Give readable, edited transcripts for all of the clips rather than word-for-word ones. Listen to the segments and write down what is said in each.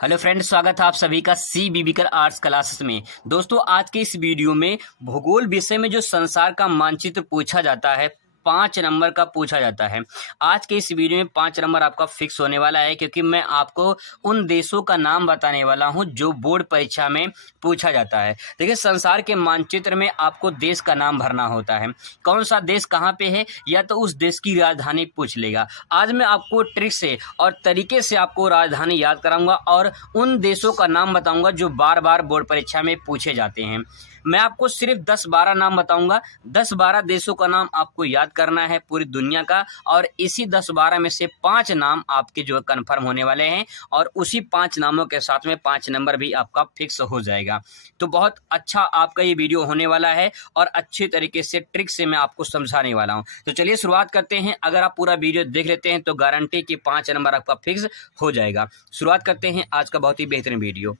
Hello friends, स्वागत है आप सभी का सी बीबीकर आर्ट्स क्लासेस में। दोस्तों, आज के इस वीडियो में भूगोल विषय में जो संसार का मानचित्र पूछा जाता है 5 नंबर का पूछा जाता है। आज के इस वीडियो में 5 नंबर आपका फिक्स होने वाला है, क्योंकि मैं आपको उन देशों का नाम बताने वाला हूं जो बोर्ड परीक्षा में पूछा जाता है। देखिए, संसार के मानचित्र में आपको देश का नाम भरना होता है। कौन सा देश कहाँ पे है, या तो उस देश की राजधानी पूछ लेगा। आज मैं आपको ट्रिक से और तरीके से आपको राजधानी याद कराऊंगा और उन देशों का नाम बताऊंगा जो बार बार बोर्ड परीक्षा में पूछे जाते हैं। मैं आपको सिर्फ 10-12 नाम बताऊंगा। 10-12 देशों का नाम आपको याद करना है पूरी दुनिया का, और इसी 10-12 में से 5 नाम आपके जो कंफर्म होने वाले हैं, और उसी 5 नामों के साथ में 5 नंबर भी आपका फिक्स हो जाएगा। तो बहुत अच्छा आपका ये वीडियो होने वाला है और अच्छी तरीके से ट्रिक से मैं आपको समझाने वाला हूँ। तो चलिए शुरुआत करते हैं। अगर आप पूरा वीडियो देख लेते हैं तो गारंटी कि 5 नंबर आपका फिक्स हो जाएगा। शुरुआत करते हैं आज का बहुत ही बेहतरीन वीडियो।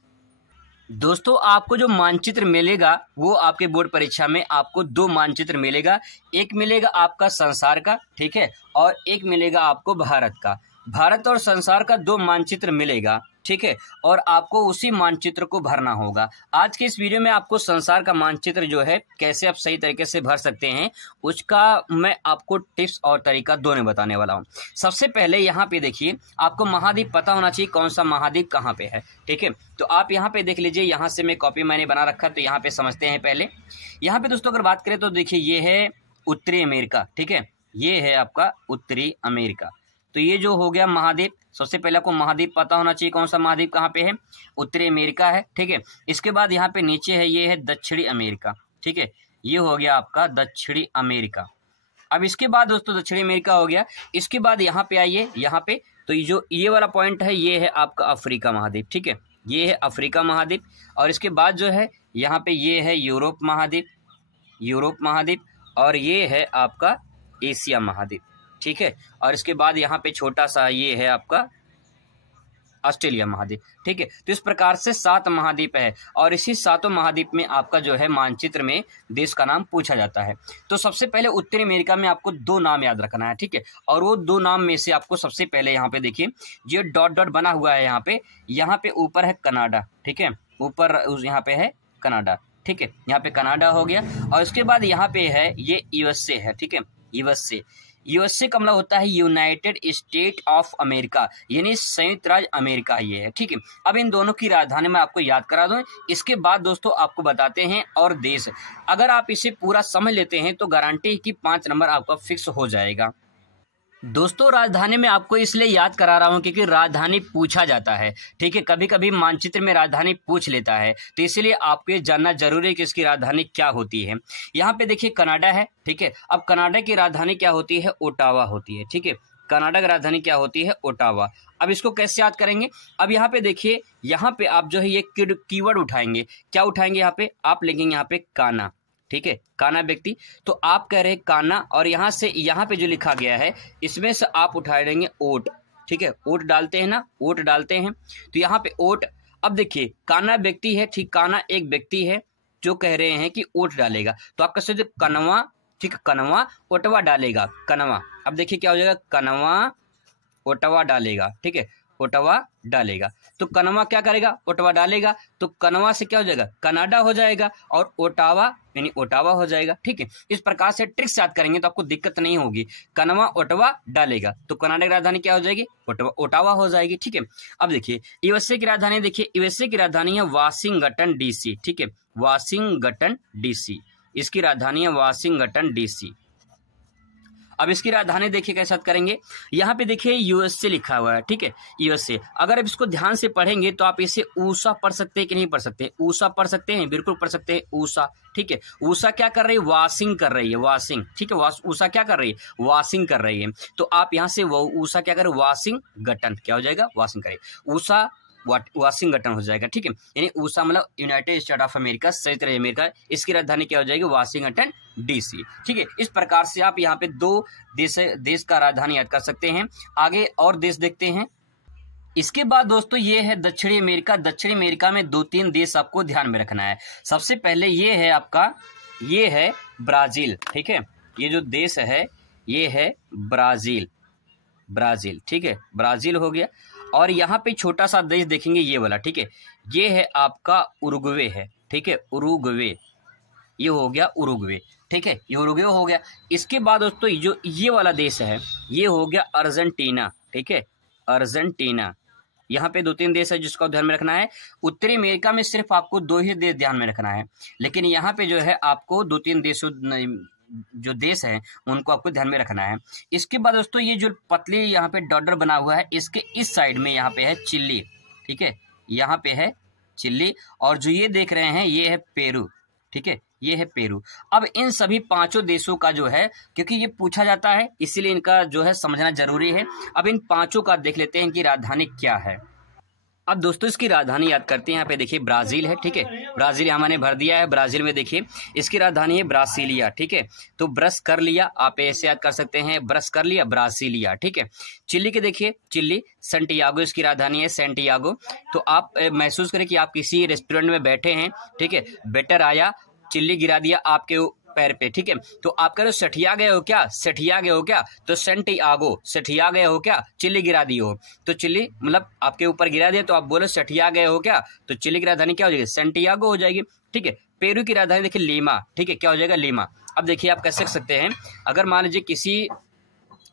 दोस्तों, आपको जो मानचित्र मिलेगा वो आपके बोर्ड परीक्षा में आपको 2 मानचित्र मिलेगा। एक मिलेगा आपका संसार का, ठीक है, और एक मिलेगा आपको भारत का। भारत और संसार का 2 मानचित्र मिलेगा, ठीक है, और आपको उसी मानचित्र को भरना होगा। आज के इस वीडियो में आपको संसार का मानचित्र जो है कैसे आप सही तरीके से भर सकते हैं उसका मैं आपको टिप्स और तरीका दोनों बताने वाला हूं। सबसे पहले यहाँ पे देखिए, आपको महाद्वीप पता होना चाहिए कौन सा महाद्वीप कहाँ पे है, ठीक है। तो आप यहाँ पे देख लीजिए, यहाँ से मैं कॉपी मैंने बना रखा, तो यहाँ पे समझते हैं पहले। यहाँ पे दोस्तों अगर बात करें तो देखिए, ये है उत्तरी अमेरिका, ठीक है, ये है आपका उत्तरी अमेरिका। तो ये जो हो गया महाद्वीप। सबसे पहले आपको महाद्वीप पता होना चाहिए कौन सा महाद्वीप कहाँ पे है, उत्तरी अमेरिका है, ठीक है। इसके बाद यहाँ पे नीचे है, ये है दक्षिणी अमेरिका, ठीक है, ये हो गया आपका दक्षिणी अमेरिका। अब इसके बाद दोस्तों दक्षिणी अमेरिका हो गया। इसके बाद यहाँ पे आइए, यहाँ पे तो ये वाला पॉइंट है, ये है आपका अफ्रीका महाद्वीप, ठीक है, ये है अफ्रीका महाद्वीप। और इसके बाद जो है यहाँ पे ये है यूरोप महाद्वीप, यूरोप महाद्वीप, और ये है आपका एशिया महाद्वीप, ठीक है। और इसके बाद यहाँ पे छोटा सा ये है आपका ऑस्ट्रेलिया महाद्वीप, ठीक है। तो इस प्रकार से 7 महाद्वीप है, और इसी 7 महाद्वीप में आपका जो है मानचित्र में देश का नाम पूछा जाता है। तो सबसे पहले उत्तरी अमेरिका में आपको 2 नाम याद रखना है, ठीक है। और वो 2 नाम में से आपको सबसे पहले यहाँ पे देखिए, जो डॉट डॉट बना हुआ है यहाँ पे ऊपर है कनाडा, ठीक है, ऊपर यहाँ पे है कनाडा, ठीक है, यहाँ पे कनाडा हो गया। और इसके बाद यहाँ पे है ये यूएसए है, ठीक है, यूएसए। यूएसए का मतलब होता है यूनाइटेड स्टेट ऑफ अमेरिका, यानी संयुक्त राज्य अमेरिका ये है, ठीक है। अब इन दोनों की राजधानी मैं आपको याद करा दूं। इसके बाद दोस्तों आपको बताते हैं और देश। अगर आप इसे पूरा समझ लेते हैं तो गारंटी कि 5 नंबर आपका फिक्स हो जाएगा। दोस्तों, राजधानी में आपको इसलिए याद करा रहा हूं क्योंकि राजधानी पूछा जाता है, ठीक है। कभी कभी मानचित्र में राजधानी पूछ लेता है, तो इसलिए आपको ये जानना जरूरी है कि इसकी राजधानी क्या होती है। यहाँ पे देखिए कनाडा है, ठीक है। अब कनाडा की राजधानी क्या होती है, ओटावा होती है, ठीक है। कनाडा की राजधानी क्या होती है, ओटावा। अब इसको कैसे याद करेंगे, अब यहाँ पे देखिए, यहाँ पे आप जो है ये कीवर्ड उठाएंगे। क्या उठाएंगे, यहाँ पे आप लिखेंगे यहाँ पे काना, ठीक है, काना व्यक्ति। तो आप कह रहे हैं काना, और यहाँ से यहाँ पे जो लिखा गया है इसमें से आप उठा लेंगे ओट, ठीक है। ओट डालते हैं ना, ओट डालते हैं, तो यहाँ पे ओट। अब देखिए काना व्यक्ति है, ठीक, काना एक व्यक्ति है जो कह रहे हैं कि ओट डालेगा, तो आप कह सकते कनवा, ठीक, कनवा ओटवा डालेगा, कनवा। अब देखिए क्या हो जाएगा, कनवा ओटवा डालेगा, ठीक है, ओटावा डालेगा। तो कनवा क्या करेगा, ओटावा डालेगा, तो कनवा से क्या हो जाएगा, कनाडा हो जाएगा, और ओटावा यानी ओटावा हो जाएगा, ठीक है। इस प्रकार से ट्रिक से याद करेंगे तो आपको दिक्कत नहीं होगी। कनवा ओटावा डालेगा तो कनाडा की राजधानी क्या हो जाएगी, ओटावा हो जाएगी, ठीक है। अब देखिए यूएसए की राजधानी, देखिए यूएसए की राजधानी है वाशिंगटन डीसी, ठीक है, वाशिंगटन डीसी, इसकी राजधानी है वाशिंगटन डीसी। अब इसकी राजधानी देखिए कैसे याद करेंगे, यहाँ पे देखिए यूएसए लिखा हुआ है, ठीक है, यूएसए। अगर आप इसको ध्यान से पढ़ेंगे तो आप इसे ऊषा पढ़ सकते हैं कि नहीं पढ़ सकते, ऊषा पढ़ सकते हैं, बिल्कुल पढ़ सकते हैं, ऊषा, ठीक है। ऊषा क्या कर रही है, वॉशिंग कर रही है, वॉशिंग, ठीक है। ऊषा क्या कर रही है, वॉशिंग कर रही है। तो आप यहाँ से ऊषा क्या करें, वाशिंगटन, क्या हो जाएगा, वॉशिंग करें, ऊषा वाशिंगटन हो जाएगा, ठीक है। यानी ऊषा मतलब यूनाइटेड स्टेट ऑफ अमेरिका, संयुक्त राज्य अमेरिका, इसकी राजधानी क्या हो जाएगी, वाशिंगटन डीसी, ठीक है। इस प्रकार से आप यहाँ पे 2 देश का राजधानी याद कर सकते हैं। आगे और देश देखते हैं। इसके बाद दोस्तों ये है दक्षिणी अमेरिका। दक्षिणी अमेरिका में 2-3 देश आपको ध्यान में रखना है। सबसे पहले ये है आपका, ये है ब्राजील, ठीक है, ये जो देश है ये है ब्राजील, ब्राजील, ठीक है, ब्राजील हो गया। और यहाँ पे छोटा सा देश देखेंगे ये वाला, ठीक है, ये है आपका उरुग्वे है, ठीक है, उरुग्वे, ये हो गया उरुग्वे, ठीक है, ये उरुग्वे हो गया। इसके बाद दोस्तों जो ये वाला देश है ये हो गया अर्जेंटीना, ठीक है, अर्जेंटीना। यहाँ पे 2-3 देश है जिसको ध्यान में रखना है। उत्तरी अमेरिका में सिर्फ आपको 2 ही देश ध्यान में रखना है, लेकिन यहाँ पे जो है आपको 2-3 देशों जो देश है उनको आपको ध्यान में रखना है। इसके बाद दोस्तों ये जो पतली यहाँ पे डॉलर बना हुआ है इसके इस साइड में यहाँ पे है चिली, ठीक है, यहाँ पे है चिली, और जो ये देख रहे हैं ये है पेरू, ठीक है, ये है पेरू। अब इन सभी 5 देशों का जो है, क्योंकि ये पूछा जाता है इसीलिए इनका जो है समझना जरूरी है। अब इन 5 का देख लेते हैं कि राजधानी क्या है। अब दोस्तों इसकी राजधानी याद करते हैं। यहाँ पे देखिए ब्राजील है, ठीक है, ब्राजील यहाँ मैंने भर दिया है। ब्राजील में देखिए इसकी राजधानी है ब्रासीलिया, ठीक है, तो ब्रश कर लिया, आप ऐसे याद कर सकते हैं, ब्रश कर लिया ब्रासीलिया, ठीक है। चिली के देखिए चिली, सैंटियागो इसकी राजधानी है, सैंटियागो। तो आप महसूस करें कि आप किसी रेस्टोरेंट में बैठे हैं, ठीक है, वेटर आया, चिल्ली गिरा दिया आपके पैर पे, ठीक है, तो आप कह रहे हो सठिया गए हो क्या, सठिया गए हो क्या, तो सैंटियागो, सठिया गए हो क्या, चिल्ली गिरा दी हो, तो चिल्ली मतलब आपके ऊपर गिरा दिया तो आप बोलो सठिया गए हो क्या, तो चिल्ली की राजधानी क्या हो जाएगी, सैंटियागो हो जाएगी, ठीक है। पेरू की राजधानी देखिए लीमा, ठीक है, क्या हो जाएगा, लीमा। अब देखिए आप कैसे सकते हैं, अगर मान लीजिए किसी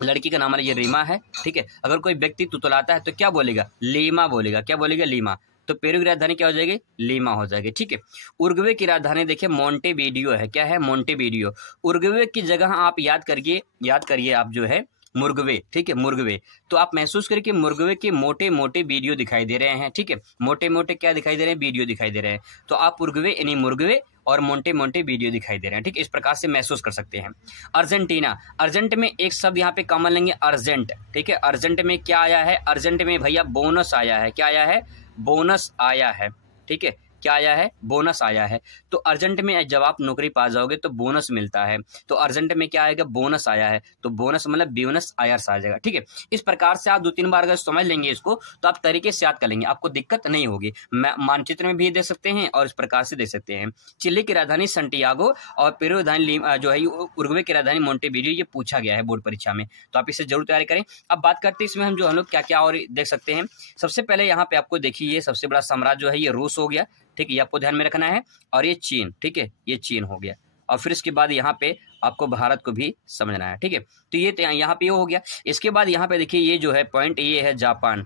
लड़की का नाम ये रीमा है, ठीक है, अगर कोई व्यक्ति तुतलाता है तो क्या बोलेगा, लीमा बोलेगा, क्या बोलेगा, लीमा। तो पेरू की राजधानी क्या हो जाएगी, लीमा हो जाएगी, ठीक है। उरुग्वे की राजधानी देखिए मोंटेवीडियो है, क्या है, मोंटेवीडियो। उरुग्वे की जगह आप याद करिए आप जो है मुर्गवे, ठीक है, मुर्गवे। तो आप महसूस करिए कि मुर्गवे के मोटे मोटे वीडियो दिखाई दे रहे हैं, ठीक है, मोटे मोटे क्या दिखाई दे रहे हैं, वीडियो दिखाई दे रहे हैं। तो आप उरुग्वे यानी मुर्गवे और मोटे मोटे वीडियो दिखाई दे रहे हैं, ठीक है, इस प्रकार से महसूस कर सकते हैं। अर्जेंटीना, अर्जेंट में एक शब्द यहाँ पे कॉमन लेंगे, अर्जेंट, ठीक है। अर्जेंट में क्या आया है, अर्जेंट में भैया बोनस आया है, क्या आया है, बोनस आया है, ठीक है, क्या आया है, बोनस आया है। तो अर्जेंट में जब आप नौकरी पा जाओगे तो बोनस मिलता है, तो अर्जेंट में क्या आएगा, बोनस आया है, तो बोनस मतलब ब्यूनस आयर्स आ जाएगा, ठीक है। इस प्रकार से आप 2-3 बार अगर समझ लेंगे इसको तो आप तरीके से याद कर लेंगे, आपको दिक्कत नहीं होगी। मानचित्र में भी दे सकते हैं और इस प्रकार से दे सकते हैं। चिली की राजधानी सैंटियागो और पेरू राजधानी जो है उरुग्वे की राजधानी मोंटेवीडियो, ये पूछा गया है बोर्ड परीक्षा में, तो आप इसे जरूर तैयारी करें। अब बात करते हैं इसमें हम जो हम लोग क्या क्या और देख सकते हैं। सबसे पहले यहाँ पे आपको देखिए ये सबसे बड़ा साम्राज्य जो है ये रूस हो गया, ठीक है, ये आपको ध्यान में रखना है, और ये चीन, ठीक है, ये चीन हो गया। और फिर इसके बाद यहाँ पे आपको भारत को भी समझना है, ठीक है, तो ये यहाँ पे ये हो गया। इसके बाद यहाँ पे देखिए ये जो है पॉइंट, ये है जापान,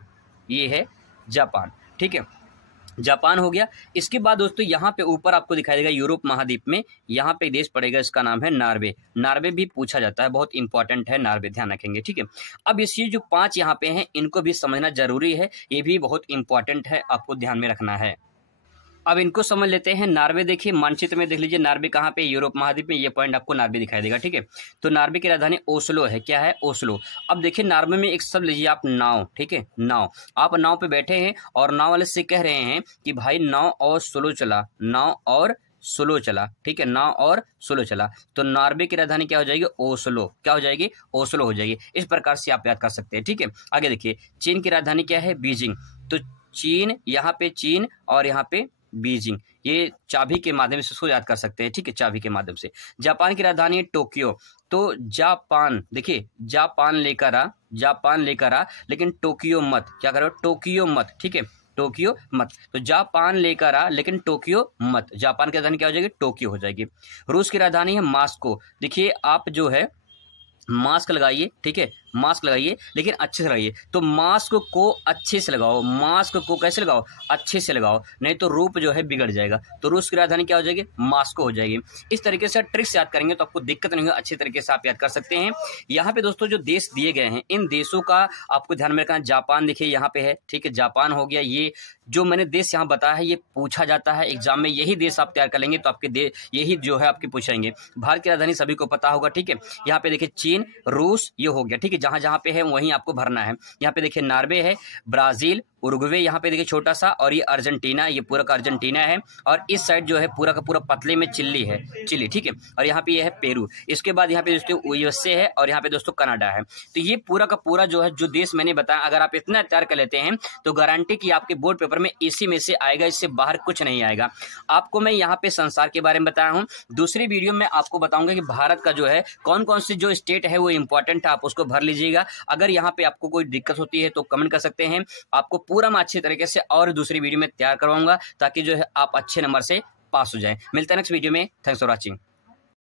ये है जापान, ठीक है, जापान हो गया। इसके बाद दोस्तों यहाँ पे ऊपर आपको दिखाई देगा यूरोप महाद्वीप में यहाँ पे देश पड़ेगा, इसका नाम है नॉर्वे। नॉर्वे भी पूछा जाता है, बहुत इंपॉर्टेंट है नॉर्वे, ध्यान रखेंगे, ठीक है। अब इसकी जो 5 यहाँ पे हैं इनको भी समझना जरूरी है, ये भी बहुत इंपॉर्टेंट है, आपको ध्यान में रखना है। अब इनको समझ लेते हैं। नॉर्वे देखिए मानचित्र में देख लीजिए, नॉर्वे कहाँ पे, यूरोप महाद्वीप में, ये पॉइंट आपको नॉर्वे दिखाई देगा, ठीक है। तो नॉर्वे की राजधानी ओस्लो है, क्या है, ओस्लो। अब देखिए नॉर्वे में एक शब्द लीजिए आप, नाव, ठीक है, नाव। आप नाव पे बैठे हैं और नाव वाले से कह रहे हैं कि भाई नाव और स्लो चला, नाव और स्लो चला, ठीक है, नाव और स्लो चला। तो नॉर्वे की राजधानी क्या हो जाएगी, ओस्लो, क्या हो जाएगी, ओस्लो हो जाएगी। इस प्रकार से आप याद कर सकते हैं, ठीक है। आगे देखिए चीन की राजधानी क्या है, बीजिंग। तो चीन, यहाँ पे चीन और यहाँ पे बीजिंग, ये चाबी के माध्यम से इसको याद कर सकते हैं, ठीक है, चाबी के माध्यम से। जापान की राजधानी है टोक्यो। तो जापान देखिए, जापान लेकर आ, लेकिन टोक्यो मत, क्या करो, टोक्यो मत, ठीक है, टोक्यो मत। तो जापान लेकर आ लेकिन टोक्यो मत, जापान की राजधानी क्या हो जाएगी, टोक्यो हो जाएगी। रूस की राजधानी है मॉस्को। देखिए आप जो है मास्क लगाइए, ठीक है, मास्क लगाइए लेकिन अच्छे से लगाइए। तो मास्क को अच्छे से लगाओ, मास्क को कैसे लगाओ, अच्छे से लगाओ, नहीं तो रूप जो है बिगड़ जाएगा। तो रूस की राजधानी क्या हो जाएगी, मॉस्को हो जाएगी। इस तरीके से ट्रिक्स याद करेंगे तो आपको दिक्कत नहीं होगी, अच्छे तरीके से आप याद कर सकते हैं। यहाँ पे दोस्तों जो देश दिए गए हैं इन देशों का आपको ध्यान में रखना। जापान देखिए यहाँ पे है, ठीक है, जापान हो गया। ये जो मैंने देश यहाँ बताया है ये पूछा जाता है एग्जाम में, यही देश आप तैयार कर लेंगे तो आपके यही जो है आपके पूछेंगे। भारत की राजधानी सभी को पता होगा, ठीक है। यहाँ पे देखिए चीन, रूस, ये हो गया, ठीक है, जहां जहां पे है वहीं आपको भरना है। यहाँ पे देखिए नॉर्वे है, ब्राजील, उरुग्वे यहाँ पे देखिए छोटा सा, और ये अर्जेंटीना, ये पूरा का अर्जेंटीना है, और इस साइड जो है पूरा का पूरा पतले में चिली है, चिली, ठीक है। और यहाँ पे ये है पेरू। इसके बाद यहाँ पे दोस्तों यूएसए है, और यहाँ पे दोस्तों कनाडा है। तो ये पूरा का पूरा जो है जो देश मैंने बताया, अगर आप इतना तैयार कर लेते हैं तो गारंटी कि आपके बोर्ड पेपर में इसी में से आएगा, इससे बाहर कुछ नहीं आएगा। आपको मैं यहाँ पे संसार के बारे में बताया हूँ। दूसरी वीडियो में आपको बताऊंगा कि भारत का जो है कौन कौन सी जो स्टेट है वो इंपॉर्टेंट है, आप उसको भर लीजिएगा। अगर यहाँ पे आपको कोई दिक्कत होती है तो कमेंट कर सकते हैं, आपको पूरा मैं अच्छी तरीके से और दूसरी वीडियो में तैयार करवाऊंगा, ताकि जो है आप अच्छे नंबर से पास हो जाएं। मिलते हैं नेक्स्ट वीडियो में। Thanks for watching.